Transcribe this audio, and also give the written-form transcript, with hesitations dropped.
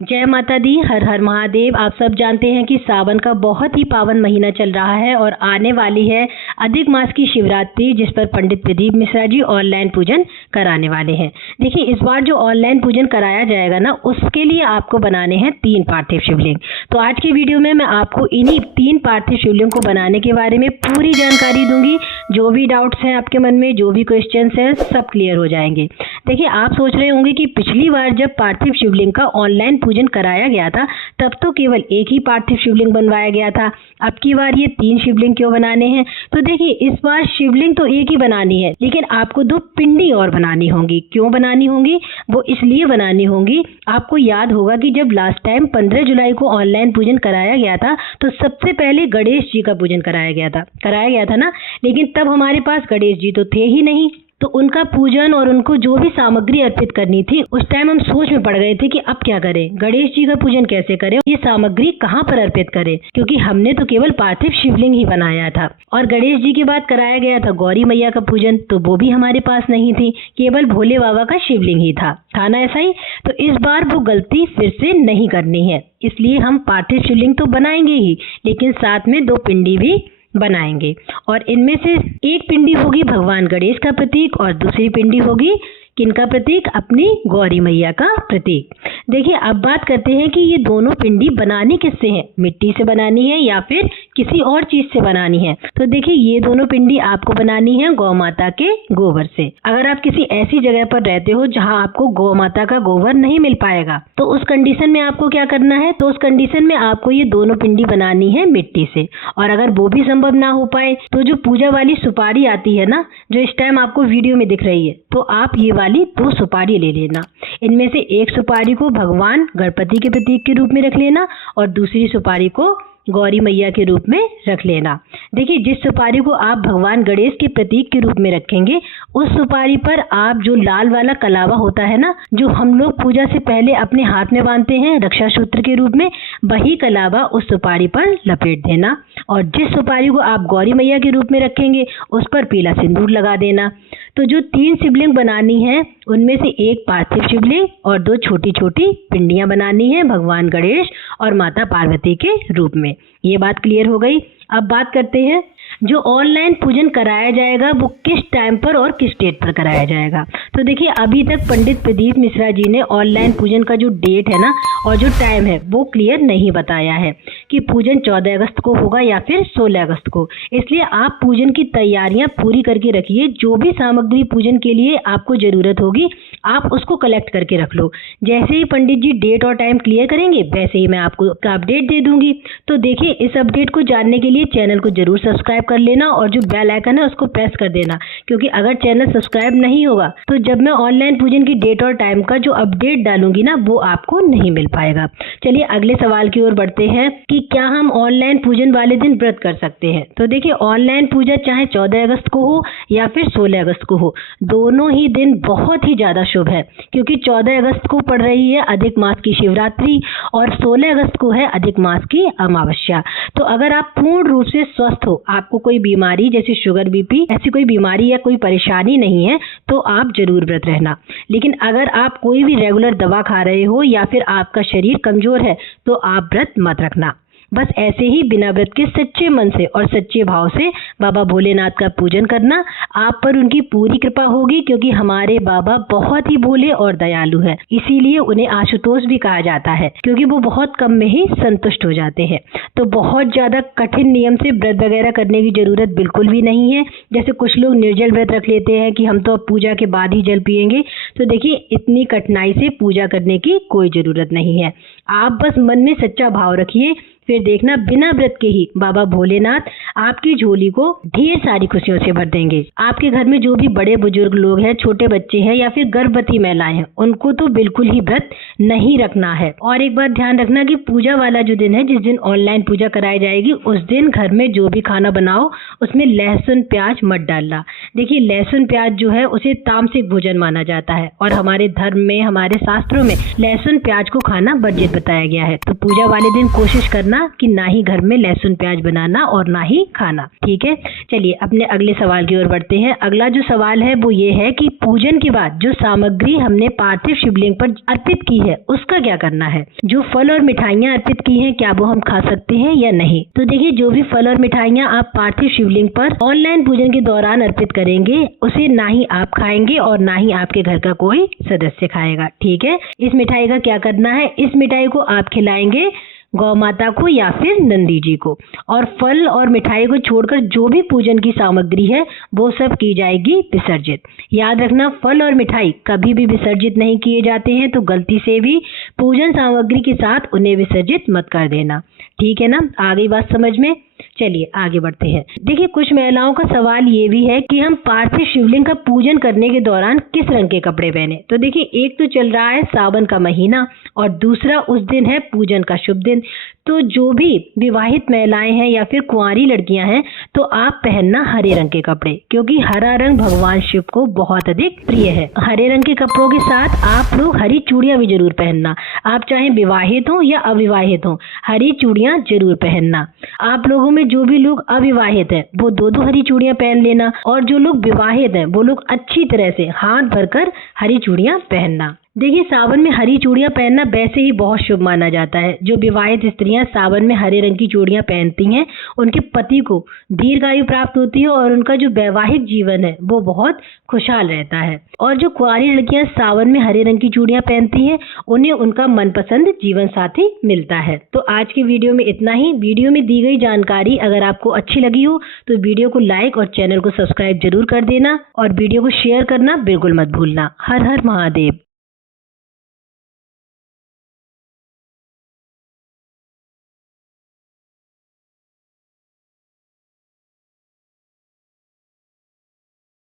जय माता दी, हर हर महादेव। आप सब जानते हैं कि सावन का बहुत ही पावन महीना चल रहा है और आने वाली है अधिक मास की शिवरात्रि, जिस पर पंडित प्रदीप मिश्रा जी ऑनलाइन पूजन कराने वाले हैं। देखिए, इस बार जो ऑनलाइन पूजन कराया जाएगा ना, उसके लिए आपको बनाने हैं 3 पार्थिव शिवलिंग। तो आज की वीडियो में मैं आपको इन्हीं 3 पार्थिव शिवलिंग को बनाने के बारे में पूरी जानकारी दूंगी। जो भी डाउट्स हैं आपके मन में, जो भी क्वेश्चन हैं, सब क्लियर हो जाएंगे। देखिए, आप सोच रहे होंगे कि पिछली बार जब पार्थिव शिवलिंग का ऑनलाइन पूजन कराया गया था तब तो केवल एक ही पार्थिव शिवलिंग बनवाया गया था, अब की बार ये 3 शिवलिंग क्यों बनाने हैं? तो देखिए, इस बार शिवलिंग तो एक ही बनानी है, लेकिन आपको 2 पिंडी और बनानी होंगी। क्यों बनानी होंगी? वो इसलिए बनानी होंगी, आपको याद होगा कि जब लास्ट टाइम 15 जुलाई को ऑनलाइन पूजन कराया गया था तो सबसे पहले गणेश जी का पूजन कराया गया था ना। लेकिन तब हमारे पास गणेश जी तो थे ही नहीं, तो उनका पूजन और उनको जो भी सामग्री अर्पित करनी थी, उस टाइम हम सोच में पड़ गए थे कि अब क्या करें, गणेश जी का पूजन कैसे करें, ये सामग्री कहाँ पर अर्पित करें, क्योंकि हमने तो केवल पार्थिव शिवलिंग ही बनाया था। और गणेश जी के बाद कराया गया था गौरी मैया का पूजन, तो वो भी हमारे पास नहीं थी, केवल भोले बाबा का शिवलिंग ही था ना ऐसा ही। तो इस बार वो गलती फिर से नहीं करनी है, इसलिए हम पार्थिव शिवलिंग तो बनाएंगे ही, लेकिन साथ में 2 पिंडी भी बनाएंगे। और इनमें से एक पिंडी होगी भगवान गणेश का प्रतीक और दूसरी पिंडी होगी किनका प्रतीक? अपनी गौरी मैया का प्रतीक। देखिए, अब बात करते हैं कि ये दोनों पिंडी बनानी किससे हैं, मिट्टी से बनानी है या फिर किसी और चीज से बनानी है? तो देखिए, ये दोनों पिंडी आपको बनानी है गौ माता के गोबर से। अगर आप किसी ऐसी जगह पर रहते हो जहां आपको गौ माता का गोबर नहीं मिल पाएगा, तो उस कंडीशन में आपको क्या करना है? तो उस कंडीशन में आपको ये दोनों पिंडी बनानी है मिट्टी से। और अगर वो भी संभव ना हो पाए तो जो पूजा वाली सुपारी आती है ना, जो इस टाइम आपको वीडियो में दिख रही है, तो आप ये वाली 2 सुपारी ले लेना। इनमें से एक सुपारी को भगवान गणपति के प्रतीक के रूप में रख लेना और दूसरी सुपारी को गौरी मैया के रूप में रख लेना। देखिए, जिस सुपारी को आप भगवान गणेश के प्रतीक के रूप में रखेंगे, उस सुपारी पर आप जो लाल वाला कलावा होता है ना, जो हम लोग पूजा से पहले अपने हाथ में बांधते हैं रक्षा सूत्र के रूप में, वही कलावा उस सुपारी पर लपेट देना। और जिस सुपारी को आप गौरी मैया के रूप में रखेंगे, उस पर पीला सिंदूर लगा देना। तो जो 3 शिवलिंग बनानी है, उनमें से एक पार्थिव शिवलिंग और 2 छोटी छोटी पिंडियां बनानी है भगवान गणेश और माता पार्वती के रूप में। ये बात क्लियर हो गई। अब बात करते हैं जो ऑनलाइन पूजन कराया जाएगा वो किस टाइम पर और किस डेट पर कराया जाएगा। तो देखिए, अभी तक पंडित प्रदीप मिश्रा जी ने ऑनलाइन पूजन का जो डेट है ना और जो टाइम है वो क्लियर नहीं बताया है कि पूजन 14 अगस्त को होगा या फिर 16 अगस्त को। इसलिए आप पूजन की तैयारियां पूरी करके रखिए। जो भी सामग्री पूजन के लिए आपको जरूरत होगी, आप उसको कलेक्ट करके रख लो। जैसे ही पंडित जी डेट और टाइम क्लियर करेंगे, वैसे ही मैं आपको अपडेट दे दूंगी। तो देखिए, इस अपडेट को जानने के लिए चैनल को जरूर सब्सक्राइब कर लेना और जो बेल आइकन है उसको प्रेस कर देना, क्योंकि अगर चैनल सब्सक्राइब नहीं होगा तो जब मैं ऑनलाइन पूजन की डेट और टाइम का जो अपडेट डालूंगी ना, वो आपको नहीं मिल पाएगा। चलिए अगले सवाल की ओर बढ़ते हैं कि क्या हम ऑनलाइन पूजन वाले दिन व्रत कर सकते हैं। तो देखिए, ऑनलाइन पूजा चाहे 14 अगस्त को हो या फिर 16 अगस्त को हो, दोनों ही दिन बहुत ही ज्यादा शुभ है, क्योंकि 14 अगस्त को पड़ रही है अधिक मास की शिवरात्रि और 16 अगस्त को है अधिक मास की अमावस्या। तो अगर आप पूर्ण रूप से स्वस्थ हो, आपको कोई बीमारी जैसे शुगर, बीपी, ऐसी कोई बीमारी या कोई परेशानी नहीं है, तो आप जरूर व्रत रहना। लेकिन अगर आप कोई भी रेगुलर दवा खा रहे हो या फिर आपका शरीर कमजोर है, तो आप व्रत मत रखना। बस ऐसे ही बिना व्रत के सच्चे मन से और सच्चे भाव से बाबा भोलेनाथ का पूजन करना, आप पर उनकी पूरी कृपा होगी, क्योंकि हमारे बाबा बहुत ही भोले और दयालु है। इसीलिए उन्हें आशुतोष भी कहा जाता है, क्योंकि वो बहुत कम में ही संतुष्ट हो जाते हैं। तो बहुत ज्यादा कठिन नियम से व्रत वगैरह करने की जरूरत बिल्कुल भी नहीं है। जैसे कुछ लोग निर्जल व्रत रख लेते हैं कि हम तो अब पूजा के बाद ही जल पिएंगे। तो देखिए, इतनी कठिनाई से पूजा करने की कोई जरूरत नहीं है। आप बस मन में सच्चा भाव रखिए, फिर देखना बिना व्रत के ही बाबा भोलेनाथ आपकी झोली को ढेर सारी खुशियों से भर देंगे। आपके घर में जो भी बड़े बुजुर्ग लोग हैं, छोटे बच्चे हैं या फिर गर्भवती महिलाएं हैं, उनको तो बिल्कुल ही व्रत नहीं रखना है। और एक बात ध्यान रखना कि पूजा वाला जो दिन है, जिस दिन ऑनलाइन पूजा कराई जाएगी, उस दिन घर में जो भी खाना बनाओ उसमें लहसुन प्याज मत डालना। देखिए, लहसुन प्याज जो है उसे तामसिक भोजन माना जाता है और हमारे धर्म में, हमारे शास्त्रों में लहसुन प्याज को खाना वर्जित बताया गया है। तो पूजा वाले दिन कोशिश करना करना कि ना ही घर में लहसुन प्याज बनाना और ना ही खाना। ठीक है, चलिए अपने अगले सवाल की ओर बढ़ते हैं। अगला जो सवाल है वो ये है कि पूजन के बाद जो सामग्री हमने पार्थिव शिवलिंग पर अर्पित की है उसका क्या करना है। जो फल और मिठाइयाँ अर्पित की हैं क्या वो हम खा सकते हैं या नहीं। तो देखिए, जो भी फल और मिठाइयाँ आप पार्थिव शिवलिंग पर ऑनलाइन पूजन के दौरान अर्पित करेंगे उसे ना ही आप खाएंगे और ना ही आपके घर का कोई सदस्य खाएगा। ठीक है, इस मिठाई का क्या करना है, इस मिठाई को आप खिलाएंगे गौ माता को या फिर नंदी जी को, और फल और मिठाई को छोड़कर जो भी पूजन की सामग्री है वो सब की जाएगी विसर्जित। याद रखना, फल और मिठाई कभी भी विसर्जित नहीं किए जाते हैं, तो गलती से भी पूजन सामग्री के साथ उन्हें विसर्जित मत कर देना। ठीक है ना, आ गई बात समझ में। चलिए आगे बढ़ते हैं। देखिए, कुछ महिलाओं का सवाल ये भी है कि हम पार्थिव शिवलिंग का पूजन करने के दौरान किस रंग के कपड़े पहने। तो देखिए, एक तो चल रहा है सावन का महीना और दूसरा उस दिन है पूजन का शुभ दिन। तो जो भी विवाहित महिलाएं हैं या फिर कुंवारी लड़कियां हैं तो आप पहनना हरे रंग के कपड़े, क्योंकि हरा रंग भगवान शिव को बहुत अधिक प्रिय है। हरे रंग के कपड़ों के साथ आप लोग हरी चूड़ियां भी जरूर पहनना। आप चाहे विवाहित हो या अविवाहित हो, हरी चूड़ियां जरूर पहनना। आप लोगों में जो भी लोग अविवाहित हैं वो दो हरी चूड़ियां पहन लेना, और जो लोग विवाहित हैं वो लोग अच्छी तरह से हाथ भरकर हरी चूड़ियां पहनना। देखिए, सावन में हरी चूड़ियां पहनना वैसे ही बहुत शुभ माना जाता है। जो विवाहित स्त्रियां सावन में हरे रंग की चूड़ियां पहनती हैं उनके पति को दीर्घायु प्राप्त होती है और उनका जो वैवाहिक जीवन है वो बहुत खुशहाल रहता है। और जो कुंवारी लड़कियां सावन में हरे रंग की चूड़ियां पहनती हैं उन्हें उनका मनपसंद जीवन साथी मिलता है। तो आज की वीडियो में इतना ही। वीडियो में दी गई जानकारी अगर आपको अच्छी लगी हो तो वीडियो को लाइक और चैनल को सब्सक्राइब जरूर कर देना, और वीडियो को शेयर करना बिल्कुल मत भूलना। हर हर महादेव।